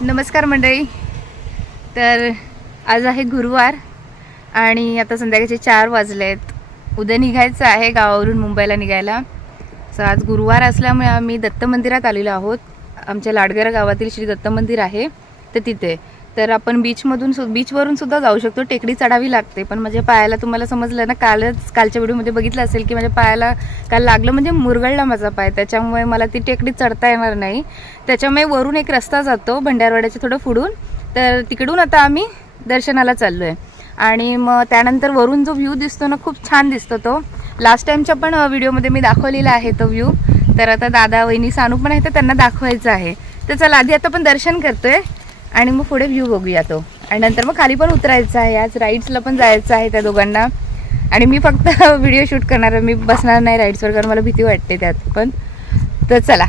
नमस्कार मंडळी. तर आज आहे गुरुवार आणि आता संध्याकाळचे चार वाजले आहेत उद्या निघायचं आहे गावावरून मुंबईला निघायला. सो आज गुरुवार असल्यामुळे आम्ही दत्त मंदिरात आलेलो आहोत. आमच्या लाडगरा गावातील श्री दत्त मंदिर आहे तर तिथे. तर आपण बीचमधून सु बीचवरून सुद्धा जाऊ शकतो. टेकडी चढावी लागते. पण माझ्या पायाला तुम्हाला समजलं ना कालच कालच्या व्हिडिओमध्ये बघितलं असेल की माझ्या पायाला काल लागलं म्हणजे मुरगळला माझा पाय. त्याच्यामुळे मला ती टेकडी चढता येणार नाही. त्याच्यामुळे वरून एक रस्ता जातो भंडारवाड्याच्या थोडं पुढून. तर तिकडून आता आम्ही दर्शनाला चाललो आहे आणि मग त्यानंतर वरून जो व्ह्यू दिसतो ना खूप छान दिसतो तो. लास्ट टाईमच्या पण व्हिडिओमध्ये मी दाखवलेला आहे तो व्ह्यू तर आता दादा वहिनी सानू पण आहे तर त्यांना दाखवायचं आहे. तर चला आधी आता पण दर्शन करतोय. आणि मग पुढे व्ह्यू बघूया तो. आणि नंतर मग खाली पण उतरायचं आहे. आज राईड्सला पण जायचं आहे त्या दोघांना. आणि मी फक्त व्हिडिओ शूट करणार आहे. मी बसणार नाही राईड्सवर कारण मला भीती वाटते त्यात. पण तर चला.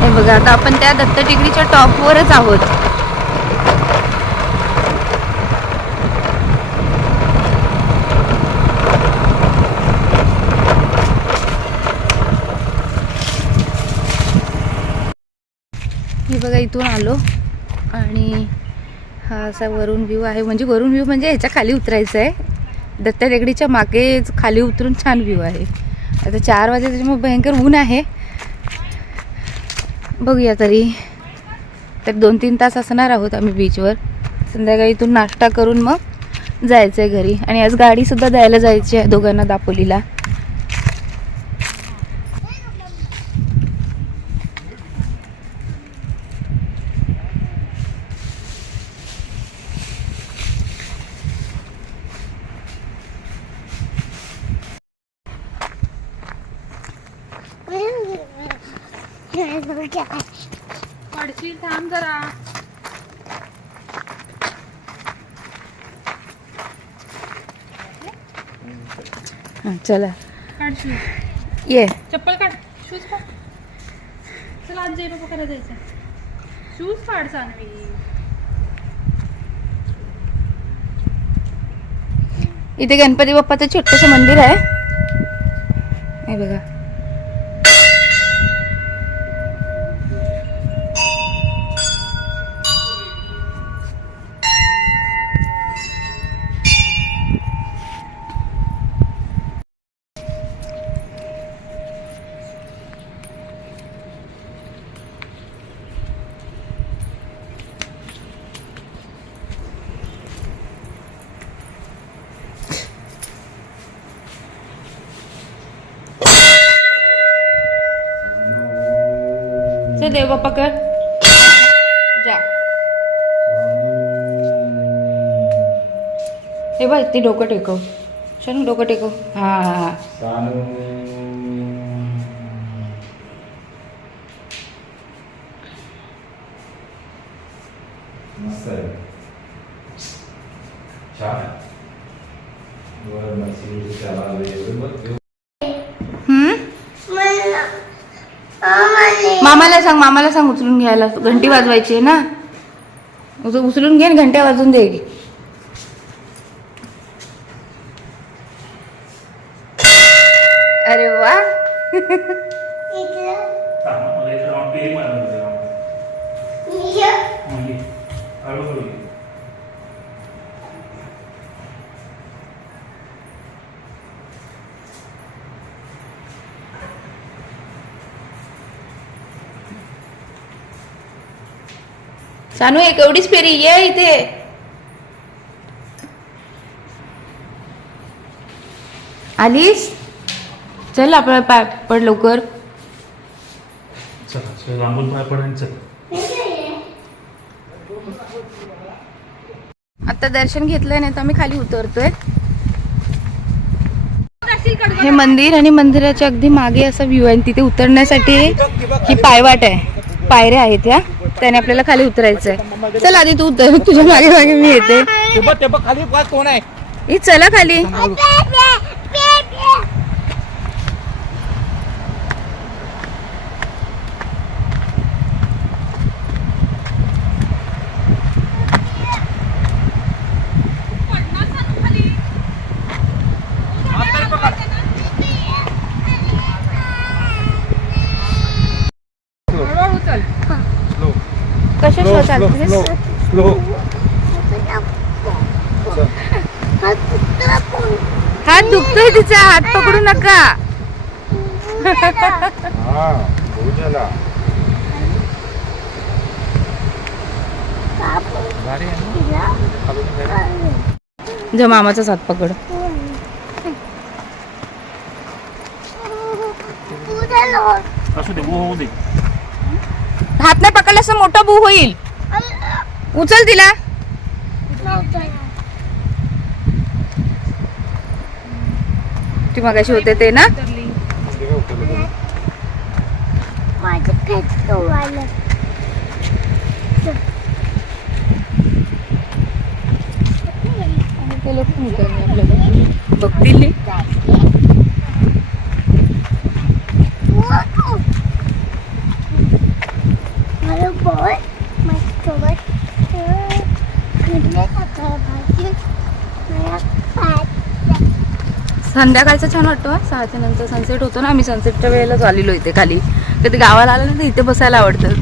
हे बघा आता आपण त्या दत्त टेकडीच्या टॉपवरच आहोत. हे बघा इथून आलो. आणि हा असा वरून व्ह्यू आहे. म्हणजे वरून व्ह्यू म्हणजे ह्याच्या खाली उतरायचं आहे. दत्त्या टेकडीच्या मागेच खाली उतरून छान व्ह्यू आहे. आता चार वाजे त्याच्यामुळे भयंकर ऊन आहे. बघूया तरी. तर दोन तीन तास असणार आहोत आम्ही बीचवर संध्याकाळी इथून नाश्ता करून मग जायचं आहे घरी. आणि आज गाडीसुद्धा द्यायला जायची आहे दोघांना दापोलीला. पडशील थांब जरा. हां चला. काढ शूज ये. चप्पल काढ. शूज काढ. चला आज जय बाबा करायला जायचं शूज काढ सानवी इथे गणपती बाप्पाचं छोटंसं मंदिर आहे. हे बघा. देव बाप्पा हो कर. जा. हे बाय ते डोकं टेकव. छान डोकं टेकव. हा हा हा मस्त आहे छान आहे बरं मग त्याला बघ हम्म? मामाला सांग मामाला सांग उचलून घ्यायला. घंटी वाजवायची आहे ना? उचलून घे घंट्या वाजून दे. सानू एक एवढीच फेरी ये इथे. आलीस? चल आपला पाय पड लवकर. चला लांबून पाय पडायचं आता दर्शन घेतलंय नाही तर आम्ही खाली उतरतोय. हे मंदिर आणि मंदिराच्या अगदी मागे असा व्ह्यू आहे आणि तिथे उतरण्यासाठी ही पायवाट आहे. पायऱ्या आहेत ह्या त्याने आपल्याला खाली उतरायचंय. चल आधी तू उतर. तुझ्या मागे मागे मी येते. ते बघ ते बघ खाली कोण आहे? ही चला खाली. चालतेस स्लो स्लो हात दुखतोय तिचा हात पकडू नका. हा. जो मामाचाच हात पकड. असू दे होऊ दे. हात नाही पकडला असं मोठा बू होईल. उचल तिला. ती मगाशी होते ते ना? बघतील नाही. मला बोल माझ्यासोबत फिरले सकाळ भाजी मला पाय संध्याकाळचं छान वाटतं हं. सहाच्या नंतर सनसेट होतो ना आम्ही सनसेटच्या वेळेलाच आलेलो इथे खाली. कधी गावाला आलं ना तर इथे बसायला आवडतं.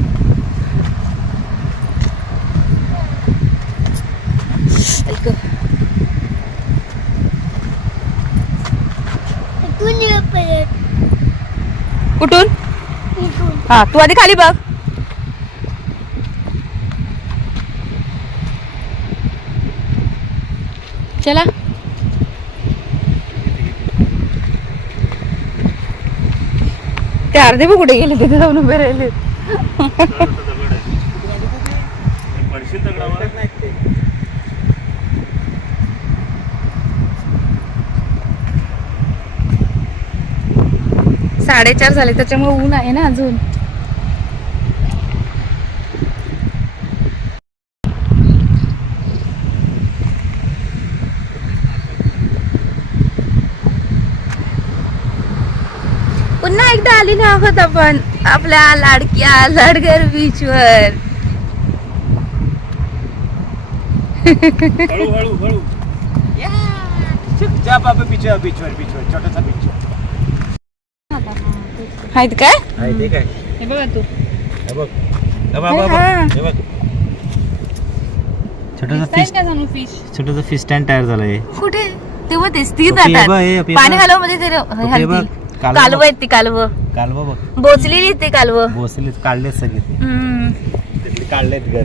कुठून? हा तू आधी खाली बघ. चला. ते अर्धे बघ कुठे गेले तिथे जाऊन उभे राहिले. साडेचार झाले त्याच्यामुळे ऊन आहे ना अजून. एकदा आलेलो आहोत आपण आपल्या लाडक्या लाडगर बीच वर. छोटासा आहेत काय? ते. हे बघा. तू छोटासा फिश फिश छोटासा फिश स्टँड तयार झालाय कुठे? तेव्हा ते बघ, हे, ओके, पाणी बघ. ते. कालवं. आहेत ती कालव. कालवा बघ. बोचलेली ती कालव. भोसले काढलेत सगळे त्यातले काढलेत घर.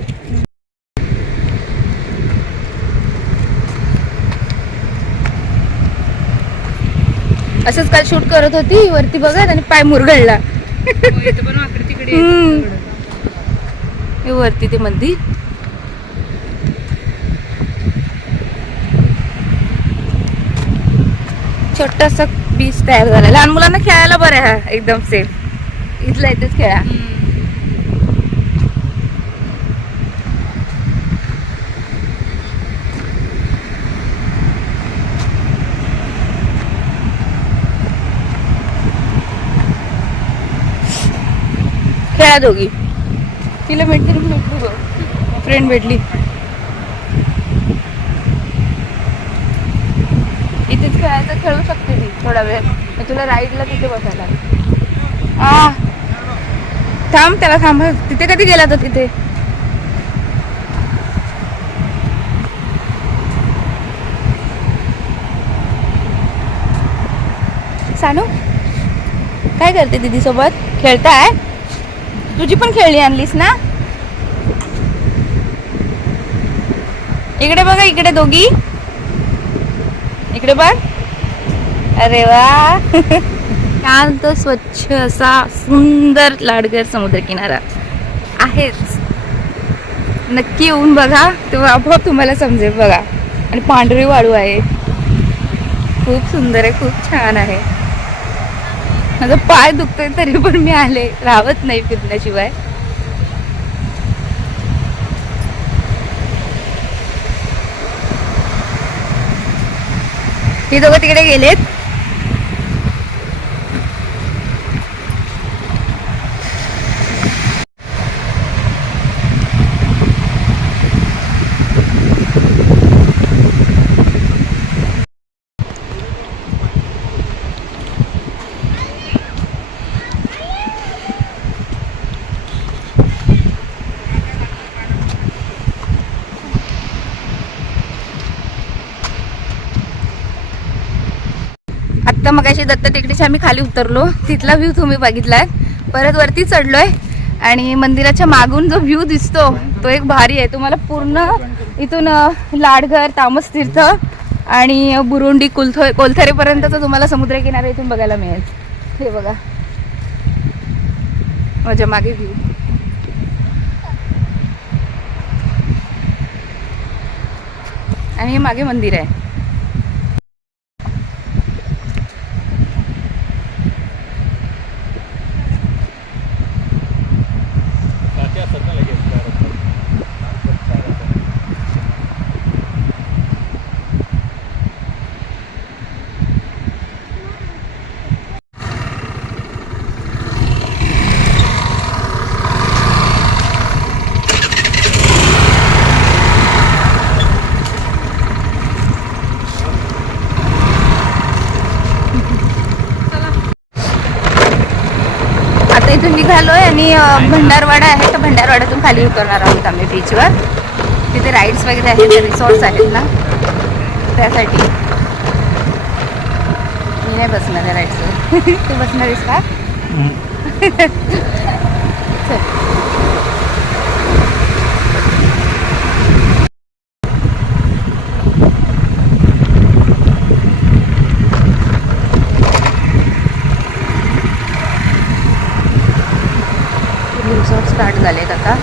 असंच काल शूट करत होती वरती बघत आणि पाय मुरगळला. हे वरती ते मंदिर छोटासा बीच तयार झाला. लहान मुलांना खेळायला बरं आहे हा एकदम सेफ इथला इथेच खेळा. खेळा दोघी. तिला भेटते फ्रेंड भेटली इथेच खेळायचं खेळू शकते ती थोडा वेळ मग तुला राईडला तिथे बसायला. आ. थांब त्याला थांब. तिथे कधी गेला तो तिथे? सानू काय करते दीदी सोबत? खेळताय? तुझी पण खेळणी आणलीस ना? इकडे बघा इकडे दोघी. इकडे बघ. अरे वा. शांत स्वच्छ असा सुंदर लाडगर समुद्रकिनारा. आहेच. नक्की येऊन बघा तेव्हा आपोआप तुम्हाला समजेल बघा. आणि पांढरी वाळू आहे. खूप सुंदर आहे खूप छान आहे. माझा पाय दुखतोय तरी पण मी आले. राहत नाही फिरण्याशिवाय. हे दोघं तिकडे गेलेत. आता मग अशी दत्त टेकडीच्या आम्ही खाली उतरलो. तिथला व्ह्यू तुम्ही बघितलाय. परत वरती चढलोय. आणि मंदिराच्या मागून जो व्ह्यू दिसतो तो एक भारी आहे. तुम्हाला पूर्ण इथून लाडघर तामस तीर्थ आणि बुरुंडी कुलथो कोलथरेपर्यंतचा तुम्हाला समुद्रकिनारा इथून बघायला मिळेल. हे बघा. माझ्या मागे व्ह्यू आणि हे मागे मंदिर आहे. आता इथून निघालोय आणि भंडारवाडा आहे. तर भंडारवाड्यातून खाली उतरणार आहोत आम्ही बीचवर तिथे राईड्स वगैरे आहेत रिसॉर्ट्स आहेत ना. त्यासाठी. मी नाही बसणार आहे राईड्सवर तू बसणार आहेस का चल. रिसॉर्ट झालेत आता.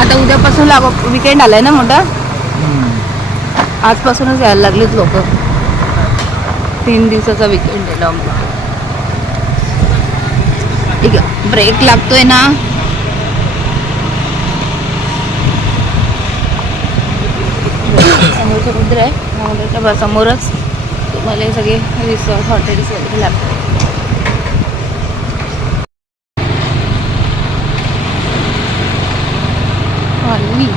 आता उद्यापासून लाग विकेंड आलाय ना मोठा? आजपासूनच यायला लागलेत लोक. तीन दिवसाचा विकेंड आहे ब्रेक लागतोय ना. समोर समुद्र आहे. समुद्राच्या समोरच तुम्हाला हे सगळे रिसॉर्ट हॉटेल्स वगैरे लागतात. कॉलनी